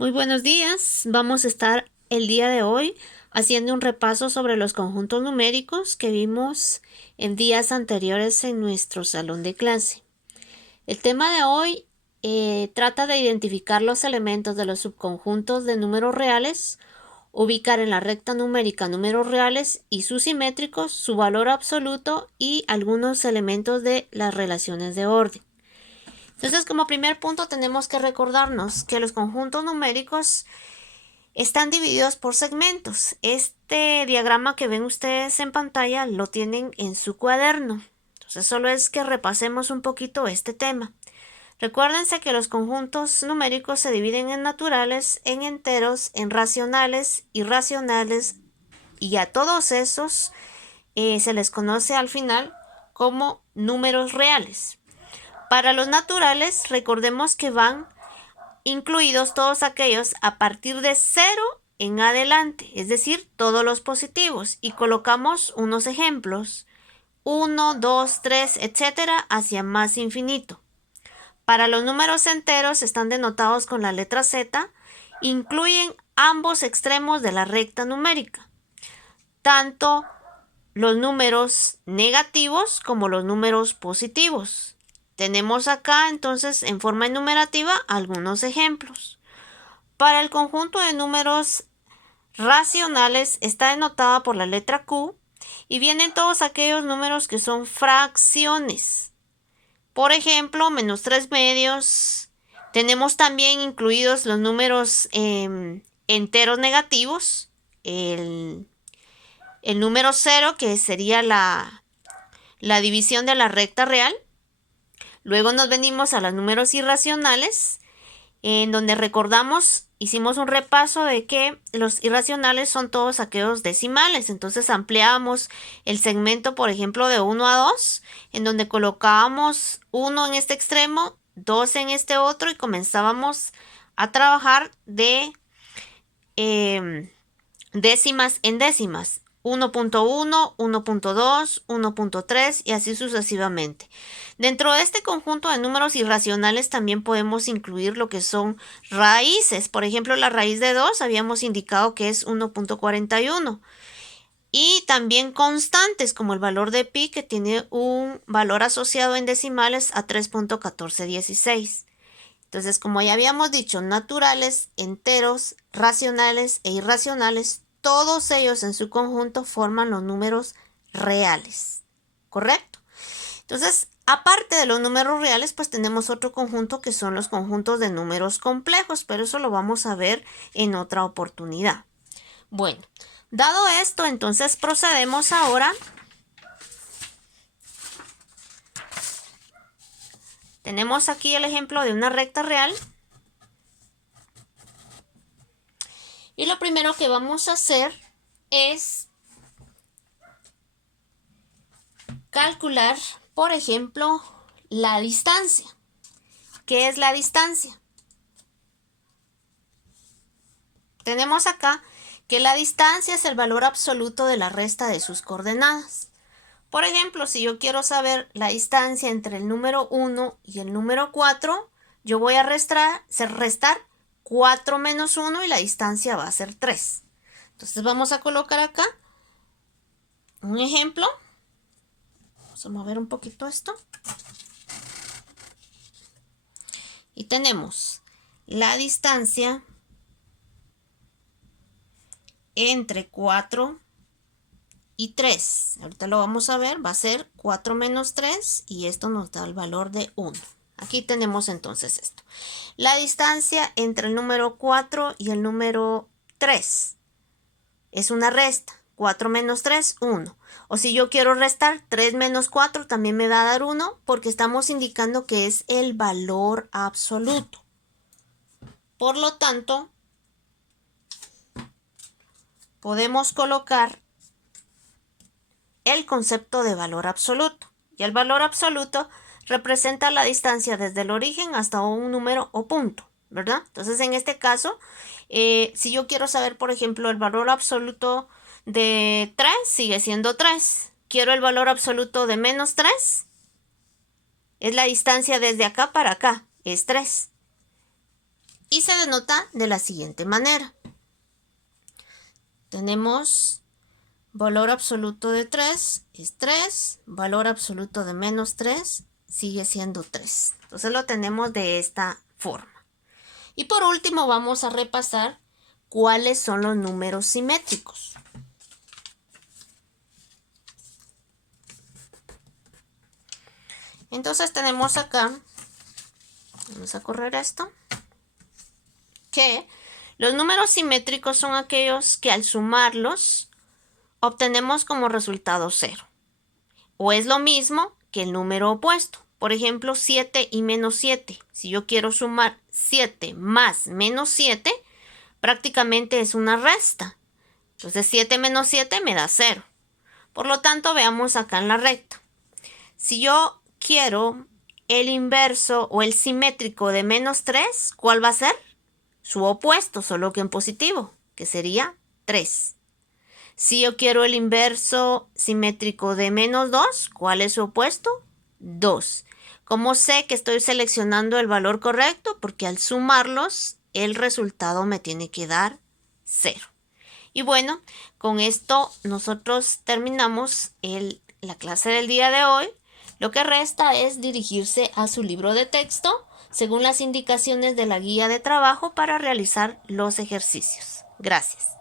Muy buenos días. Vamos a estar el día de hoy haciendo un repaso sobre los conjuntos numéricos que vimos en días anteriores en nuestro salón de clase. El tema de hoy trata de identificar los elementos de los subconjuntos de números reales, ubicar en la recta numérica números reales y sus simétricos, su valor absoluto y algunos elementos de las relaciones de orden. Entonces, como primer punto, tenemos que recordarnos que los conjuntos numéricos están divididos por segmentos. Este diagrama que ven ustedes en pantalla lo tienen en su cuaderno. Entonces solo es que repasemos un poquito este tema. Recuérdense que los conjuntos numéricos se dividen en naturales, en enteros, en racionales, irracionales y a todos esos se les conoce al final como números reales. Para los naturales, recordemos que van incluidos todos aquellos a partir de 0 en adelante, es decir, todos los positivos, y colocamos unos ejemplos, 1, 2, 3, etcétera, hacia más infinito. Para los números enteros están denotados con la letra Z, incluyen ambos extremos de la recta numérica, tanto los números negativos como los números positivos. Tenemos acá entonces en forma enumerativa algunos ejemplos. Para el conjunto de números racionales está denotada por la letra Q y vienen todos aquellos números que son fracciones. Por ejemplo, menos 3 medios. Tenemos también incluidos los números enteros negativos. El número 0, que sería la división de la recta real. Luego nos venimos a los números irracionales, en donde recordamos, hicimos un repaso de que los irracionales son todos aquellos decimales. Entonces ampliábamos el segmento, por ejemplo, de 1 a 2, en donde colocábamos 1 en este extremo, 2 en este otro y comenzábamos a trabajar de décimas en décimas. 1.1, 1.2, 1.3 y así sucesivamente. Dentro de este conjunto de números irracionales también podemos incluir lo que son raíces. Por ejemplo, la raíz de 2 habíamos indicado que es 1.41. Y también constantes como el valor de pi, que tiene un valor asociado en decimales a 3.1416. Entonces, como ya habíamos dicho, naturales, enteros, racionales e irracionales, todos ellos en su conjunto forman los números reales. ¿Correcto? Entonces, aparte de los números reales, pues tenemos otro conjunto que son los conjuntos de números complejos, pero eso lo vamos a ver en otra oportunidad. Bueno, dado esto, entonces procedemos ahora. Tenemos aquí el ejemplo de una recta real. Y lo primero que vamos a hacer es calcular, por ejemplo, la distancia. ¿Qué es la distancia? Tenemos acá que la distancia es el valor absoluto de la resta de sus coordenadas. Por ejemplo, si yo quiero saber la distancia entre el número 1 y el número 4, yo voy a restar 4 menos 1 y la distancia va a ser 3. Entonces vamos a colocar acá un ejemplo. Vamos a mover un poquito esto. Y tenemos la distancia entre 4 y 3. Ahorita lo vamos a ver. Va a ser 4 menos 3 y esto nos da el valor de 1. Aquí tenemos entonces esto. La distancia entre el número 4 y el número 3 es una resta. 4 menos 3, 1. O si yo quiero restar 3 menos 4, también me va a dar 1 porque estamos indicando que es el valor absoluto. Por lo tanto, podemos colocar el concepto de valor absoluto. Y el valor absoluto representa la distancia desde el origen hasta un número o punto, ¿verdad? Entonces, en este caso, si yo quiero saber, por ejemplo, el valor absoluto de 3, sigue siendo 3. Quiero el valor absoluto de menos 3. Es la distancia desde acá para acá, es 3. y se denota de la siguiente manera. Tenemos valor absoluto de 3 es 3, valor absoluto de menos 3 sigue siendo 3. Entonces lo tenemos de esta forma. Y por último vamos a repasar cuáles son los números simétricos. Entonces tenemos acá, vamos a correr esto, que los números simétricos son aquellos que al sumarlos obtenemos como resultado 0. O es lo mismo que el número opuesto. Por ejemplo, 7 y menos 7. Si yo quiero sumar 7 más menos 7, prácticamente es una resta. Entonces 7 menos 7 me da 0. Por lo tanto, veamos acá en la recta. Si yo quiero el inverso o el simétrico de menos 3, ¿cuál va a ser? Su opuesto, solo que en positivo, que sería 3. Si yo quiero el inverso simétrico de menos 2, ¿cuál es su opuesto? 2. ¿Cómo sé que estoy seleccionando el valor correcto? Porque al sumarlos, el resultado me tiene que dar 0. Y bueno, con esto nosotros terminamos la clase del día de hoy. Lo que resta es dirigirse a su libro de texto según las indicaciones de la guía de trabajo para realizar los ejercicios. Gracias.